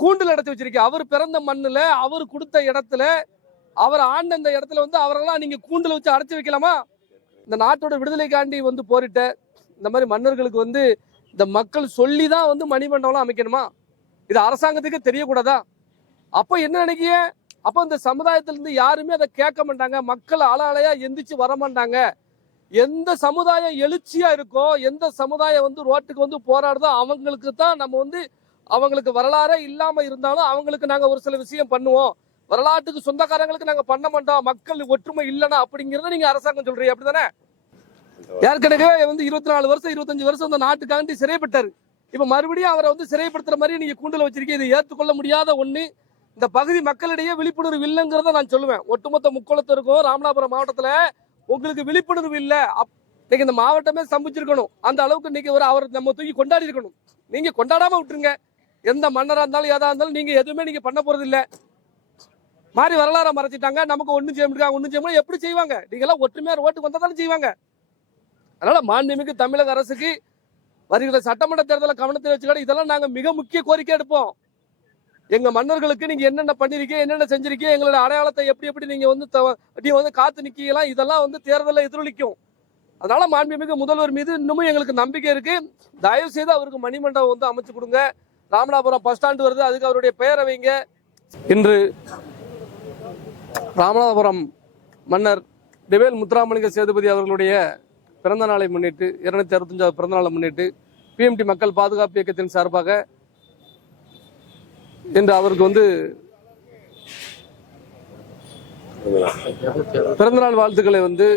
கூண்டில் இடத்து வச்சிருக்கீங்க அவர் பிறந்த மண்ணில் அவர் கொடுத்த இடத்துல அவர் ஆண்ட இந்த இடத்துல வந்து அவரெல்லாம் நீங்கள் கூண்டில் வச்சு அடைச்சி வைக்கலாமா? இந்த நாட்டோட விடுதலைக்காண்டி வந்து போரிட்ட இந்த மாதிரி மன்னர்களுக்கு வந்து இந்த மக்கள் சொல்லி தான் வந்து மணிமண்டபம்லாம் அமைக்கணுமா? இது அரசாங்கத்துக்கு தெரியக்கூடாதா? அப்போ என்ன நினைக்கிய? அப்போ இந்த சமுதாயத்திலேருந்து யாருமே அதை கேட்க மாட்டாங்க. மக்கள் அலாலையா எந்திரிச்சு வர மாட்டாங்க. எந்த சமுதாயம் எழுச்சியா இருக்கோ எந்த சமுதாயம் வந்து ரோட்டுக்கு வந்து போராடுதோ அவங்களுக்கு தான் நம்ம வந்து அவங்களுக்கு வரலாறே இல்லாம இருந்தாலும் அவங்களுக்கு நாங்க ஒரு சில விஷயம் பண்ணுவோம். வரலாற்றுக்கு சொந்தக்காரங்களுக்கு நாங்க பண்ண மாட்டோம். மக்கள் ஒற்றுமை இல்லைனா அப்படிங்கறத நீங்க அரசாங்கம் சொல்றீங்க. அப்படிதானே? ஏற்கனவே வந்து இருபத்தி நாலு வருஷம் இருபத்தஞ்சு வருஷம் அந்த நாட்டுக்காண்டி சிறைப்பட்டாரு. இப்ப மறுபடியும் அவரை வந்து சிறைப்படுத்துற மாதிரி நீங்க கூண்டல வச்சிருக்கீங்க. இதை ஏற்றுக்கொள்ள முடியாத ஒண்ணு இந்த பகுதி மக்களிடையே விழிப்புணர்வு இல்லைங்கிறத நான் சொல்லுவேன். ஒட்டுமொத்த முக்கோளத்திற்கும் ராமநாதபுரம் மாவட்டத்துல உங்களுக்கு விழிப்புணர்வு இல்லை. அப்- இன்னைக்கு இந்த மாவட்டமே சம்பிச்சிருக்கணும் அந்த அளவுக்கு இன்னைக்கு ஒரு அவர் நம்ம தூக்கி கொண்டாடி இருக்கணும். நீங்க கொண்டாடாம விட்டுருங்க. எந்த மன்னராக இருந்தாலும் எதாக இருந்தாலும் நீங்கள் எதுவுமே நீங்கள் பண்ண போகிறது இல்லை மாறி வரலாற மறைச்சிட்டாங்க. நமக்கு ஒன்றும் செய்ய முடியாது. ஒன்றும் செய்ய முடியாது எப்படி செய்வாங்க? நீங்களாம் எல்லாம் ஓட்டுக்கு வந்தால் தானே செய்வாங்க. அதனால் மாண்புமிகு தமிழக அரசுக்கு வருகிற சட்டமன்ற தேர்தலை கவனத்தில் வச்சுக்கிட்டு இதெல்லாம் நாங்கள் மிக முக்கிய கோரிக்கை எடுப்போம். எங்கள் மன்னர்களுக்கு நீங்கள் என்னென்ன பண்ணிருக்கீங்க என்னென்ன செஞ்சிருக்கீங்க எங்களோட அடையாளத்தை எப்படி எப்படி நீங்கள் வந்து தவ- நீ வந்து காத்து நிற்கலாம் இதெல்லாம் வந்து தேர்தலில் எதிரொலிக்கும். அதனால மாண்புமிகு முதல்வர் மீது இன்னமும் எங்களுக்கு நம்பிக்கை இருக்கு. தயவு செய்து அவருக்கு மணிமண்டபம் வந்து அமைச்சு கொடுங்க. ராமநாதபுரம் பஸ் ஸ்டாண்டு வருது. அதுக்கு அவருடைய பெயரை வைங்க. இன்று ராமநாதபுரம் மன்னர் டிவேல் முத்துராமலிங்க சேதுபதி அவர்களுடைய பிறந்த நாளை முன்னிட்டு இருநூத்தி அறுபத்தஞ்சாவது பிறந்த நாளை முன்னிட்டு பிஎம்டி மக்கள் பாதுகாப்பு இயக்கத்தின் சார்பாக இன்று அவருக்கு வந்து பிறந்தநாள் வாழ்த்துக்களை வந்து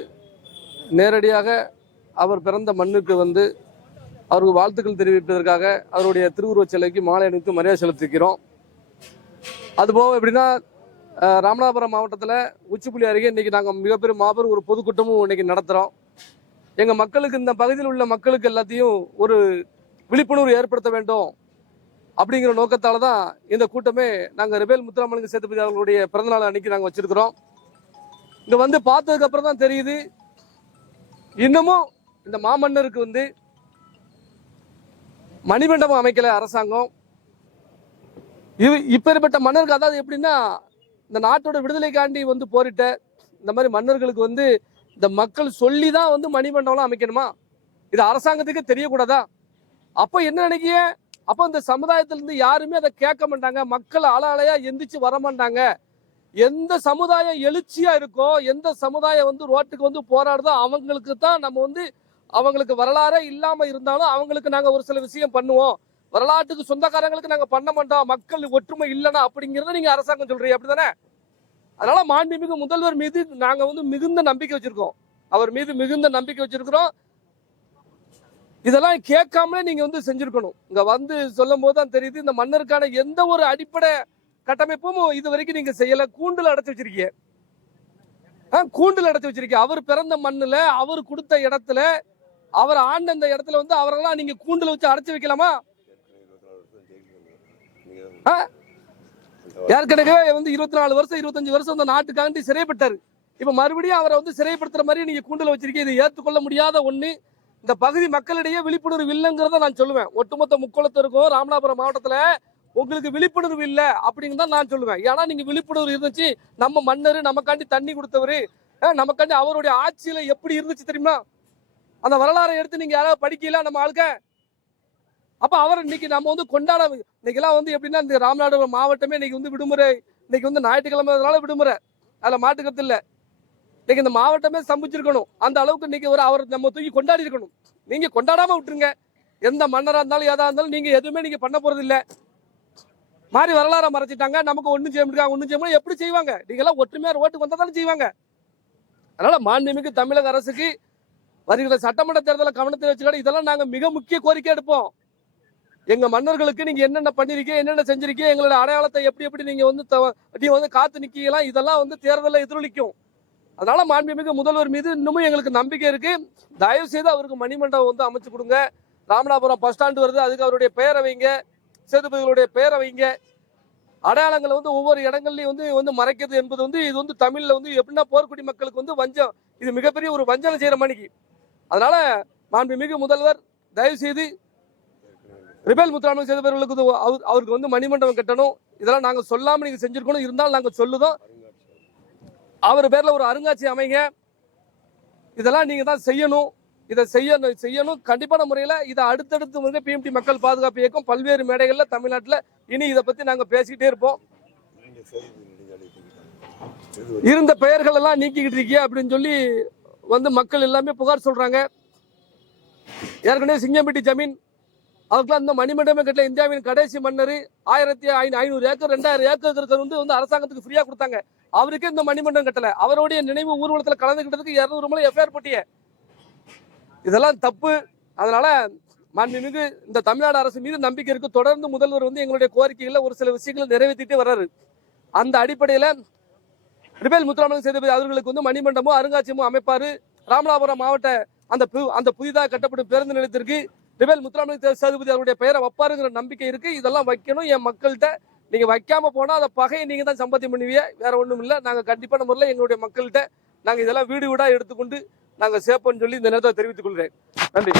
நேரடியாக அவர் பிறந்த மண்ணுக்கு வந்து அவருக்கு வாழ்த்துக்கள் தெரிவிப்பதற்காக அவருடைய திருவுருவச் சிலைக்கு மாலை அணிவித்து மரியாதை செலுத்திக்கிறோம். அதுபோக எப்படின்னா ராமநாதபுரம் மாவட்டத்தில் உச்சிப்புலி அருகே இன்றைக்கி நாங்கள் மிகப்பெரிய மாபெரும் ஒரு பொதுக்கூட்டமும் இன்னைக்கு நடத்துகிறோம் எங்கள் மக்களுக்கு இந்த பகுதியில் உள்ள மக்களுக்கு எல்லாத்தையும் ஒரு விழிப்புணர்வு ஏற்படுத்த வேண்டும் அப்படிங்கிற நோக்கத்தால் தான் இந்த கூட்டமே நாங்கள் ரிபேல் முத்துராமலிங்க சேதுபதி அவர்களுடைய பிறந்தநாள் அன்னைக்கு நாங்கள் வச்சிருக்கிறோம். இங்கே வந்து பார்த்ததுக்கப்புறம் தான் தெரியுது இன்னமும் இந்த மாமன்னருக்கு வந்து மணிமண்டபம் அமைக்கல அரசாங்கம். இது இப்பேற்பட்ட மன்னருக்கு அதாவது எப்படின்னா இந்த நாட்டோட விடுதலைக்காண்டி வந்து போரிட்ட இந்த மாதிரி மன்னர்களுக்கு வந்து இந்த மக்கள் சொல்லி தான் வந்து மணிமண்டபம்லாம் அமைக்கணுமா? இது அரசாங்கத்துக்கு தெரியக்கூடாதா? அப்போ என்ன நினைக்கிய? அப்போ இந்த சமுதாயத்திலிருந்து யாருமே அதை கேட்க மாட்டாங்க. மக்கள் அலையா எந்திரிச்சு வர மாட்டாங்க. எந்த சமுதாயம் எழுச்சியா இருக்கோ எந்த சமுதாயம் வந்து ரோட்டுக்கு வந்து போராடுதோ அவங்களுக்கு தான் நம்ம வந்து அவங்களுக்கு வரலாறே இல்லாம இருந்தாலும் அவங்களுக்கு நாங்க ஒரு சில விஷயம் பண்ணுவோம். வரலாற்றுக்கு சொந்தக்காரங்களுக்கு நாங்க பண்ண மாட்டோம். மக்கள் ஒற்றுமை இல்லைனா அப்படிங்கறத நீங்க அரசாங்கம் சொல்றீங்க. அப்படிதானே? அதனால மாண்புமிகு முதல்வர் மீது நாங்க வந்து மிகுந்த நம்பிக்கை வச்சிருக்கோம். அவர் மீது மிகுந்த நம்பிக்கை வச்சிருக்கிறோம். இதெல்லாம் கேட்காமலே நீங்க வந்து செஞ்சிருக்கணும். இங்க வந்து சொல்லும் போது தான் தெரியுது இந்த மன்னருக்கான எந்த ஒரு அடிப்படை கட்டமைப்பும் இது வரைக்கும் நீங்க செய்யல. கூண்டுல அடைச்சு வச்சிருக்கீங்க. கூண்டுல அடைச்சு வச்சிருக்கீங்க. அவர் பிறந்த மண்ணுல அவர் கொடுத்த இடத்துல அவர் ஆண்ட இந்த இடத்துல வந்து அவரெல்லாம் நீங்க கூண்டுல வச்சு அடைச்சு வைக்கலாமா? ஆ? ஏற்கனவே வந்து இருபத்தி நாலு வருஷம் இருபத்தஞ்சு வருஷம் அந்த நாட்டுக்காண்டி சிறைப்பட்டாரு. இப்ப மறுபடியும் அவரை வந்து சிறைப்படுத்துற மாதிரி நீங்க கூண்டுல வச்சிருக்கீங்க. இதை ஏற்றுக்கொள்ள முடியாத ஒண்ணு. இந்த பகுதி மக்களிடையே விழிப்புணர்வு இல்லைங்கிறத நான் சொல்லுவேன். ஒட்டுமொத்த முக்கோளத்திற்கும் ராமநாதபுரம் மாவட்டத்துல உங்களுக்கு விழிப்புணர்வு இல்ல அப்படின்னு தான் நான் சொல்லுவேன். ஏன்னா நீங்க விழிப்புணர்வு இருந்துச்சு நம்ம மன்னர் நமக்காண்டி தண்ணி கொடுத்தவரு நமக்காண்டி அவருடைய ஆட்சியில எப்படி இருந்துச்சு தெரியுமா? அந்த வரலாறை எடுத்து நீங்க யாராவது படிக்கல நம்ம ஆளுக்க? அப்ப அவர் இன்னைக்கு நம்ம வந்து கொண்டாட இன்னைக்கெல்லாம் வந்து எப்படின்னா இந்த ராமநாதபுரம் மாவட்டமே இன்னைக்கு வந்து விடுமுறை இன்னைக்கு வந்து ஞாயிற்றுக்கிழமைனால விடுமுறை. அதுல மாட்டுக்கிறது இல்ல. இன்னைக்கு இந்த மாவட்டமே சம்பிச்சிருக்கணும் அந்த அளவுக்கு இன்னைக்கு ஒரு அவர் நம்ம தூக்கி கொண்டாடி இருக்கணும். நீங்க கொண்டாடாம விட்டுருங்க. எந்த மன்னரா இருந்தாலும் எதா இருந்தாலும் நீங்க எதுவுமே நீங்க பண்ண போறது இல்ல. மாதிரி வரலாற மறைச்சிட்டாங்க. நமக்கு ஒண்ணும் செய்ய முடியாது. ஒண்ணும் செய்ய முடியாது எப்படி செய்வாங்க? நீங்க எல்லாம் ஒற்றுமையா ஓட்டுக்கு வந்தா தானே செய்வாங்க. அதனால மாண்புமிகு தமிழக அரசுக்கு வருகிற சட்டமன்ற தேர்தலை கவனத்தில் வச்சுக்கிட்டு இதெல்லாம் நாங்க மிக முக்கிய கோரிக்கை எடுப்போம். எங்க மன்னர்களுக்கு நீங்க என்னென்ன பண்ணிருக்கீங்க என்னென்ன செஞ்சிருக்கீங்க எங்களோட அடையாளத்தை எப்படி எப்படி நீங்க வந்து தவ- நீங்க வந்து காத்து நிக்கலாம் இதெல்லாம் வந்து தேர்தலில் எதிரொலிக்கும். அதனால மாண்புமிகு முதல்வர் மீது இன்னமும் எங்களுக்கு நம்பிக்கை இருக்கு. தயவு செய்து அவருக்கு மணிமண்டபம் வந்து அமைச்சு கொடுங்க. ராமநாதபுரம் பஸ் ஸ்டாண்டு வருது அதுக்கு அவருடைய பெயரை வைங்க. சேதுபதிகளுடைய பெயரை வைங்க. அடையாளங்களை வந்து ஒவ்வொரு இடங்கள்லயும் வந்து வந்து மறைக்கிறது என்பது வந்து இது வந்து தமிழ்ல வந்து எப்படின்னா போர்க்குடி மக்களுக்கு வந்து வஞ்சம். இது மிகப்பெரிய ஒரு வஞ்சனை செய்யற மணிக்கு. அதனால மாண்புமிகு முதல்வர் தயவு செய்து ரிபேல் முத்துராமலிங்க அவர்- அவருக்கு வந்து மணிமண்டபம் கட்டணும். இதெல்லாம் நாங்க சொல்லாம நீங்க செஞ்சிருக்கணும். இருந்தாலும் நாங்க சொல்லுதோம். அவர் பேர்ல ஒரு அருங்காட்சியகம் அமைங்க. இதெல்லாம் நீங்க தான் செய்யணும். இதை செய்யணும் செய்யணும். கண்டிப்பான முறையில இதை அடுத்தடுத்து வந்து பிஎம்டி மக்கள் பாதுகாப்பு இயக்கம் பல்வேறு மேடைகள்ல தமிழ்நாட்டுல இனி இதை பத்தி நாங்க பேசிக்கிட்டே இருப்போம். இருந்த பெயர்கள் எல்லாம் நீக்கிக்கிட்டு இருக்கிய அப்படின்னு சொல்லி வந்து மக்கள் எல்லாமே புகார் சொல்கிறாங்க ஏற்கனவே சிங்கம்பட்டி ஜமீன் அதுக்கெல்லாம் இந்த மணிமண்டபம் கட்டில. இந்தியாவின் கடைசி மன்னர் ஆயிரத்தி ஐநூறு ஏக்கர் ரெண்டாயிரம் ஏக்கர் இருக்கிறது வந்து வந்து அரசாங்கத்துக்கு ஃப்ரீயாக கொடுத்தாங்க. அவருக்கே இந்த மணிமண்டபம் கட்டல. அவருடைய நினைவு ஊர்வலத்தில் கலந்துக்கிட்டதுக்கு இரநூறு மலை எஃப்ஐஆர் பட்டிய. இதெல்லாம் தப்பு. அதனால மாண்புமிகு இந்த தமிழ்நாடு அரசு மீது நம்பிக்கை இருக்கு. தொடர்ந்து முதல்வர் வந்து எங்களுடைய கோரிக்கைகளை ஒரு சில விஷயங்களை நிறைவேற்றிட்டே வர்றாரு. அந்த அடிப்படையில் ரிபேல் முத்துராமலிங்க சேதுபதி அவர்களுக்கு வந்து மணிமண்டபமும் அருங்காட்சியகமும் அமைப்பாரு. ராமநாதபுரம் மாவட்ட அந்த பு- அந்த புதிதாக கட்டப்படும் பேருந்து நிலையத்திற்கு ரிபேல் முத்துராமலிங்க சேதுபதி அவருடைய பெயரை வைப்பாருங்கிற நம்பிக்கை இருக்கு. இதெல்லாம் வைக்கணும். என் மக்கள்கிட்ட நீங்க வைக்காம போனா அந்த பகையை நீங்க தான் சம்பாத்தியம் பண்ணுவீங்க. வேற ஒண்ணும் இல்லை. நாங்க கண்டிப்பான முறையில் எங்களுடைய மக்கள்கிட்ட நாங்க இதெல்லாம் வீடு வீடா எடுத்துக்கொண்டு நாங்க சேர்ப்போம்னு சொல்லி இந்த நேரத்தை தெரிவித்துக் கொள்கிறேன். நன்றி.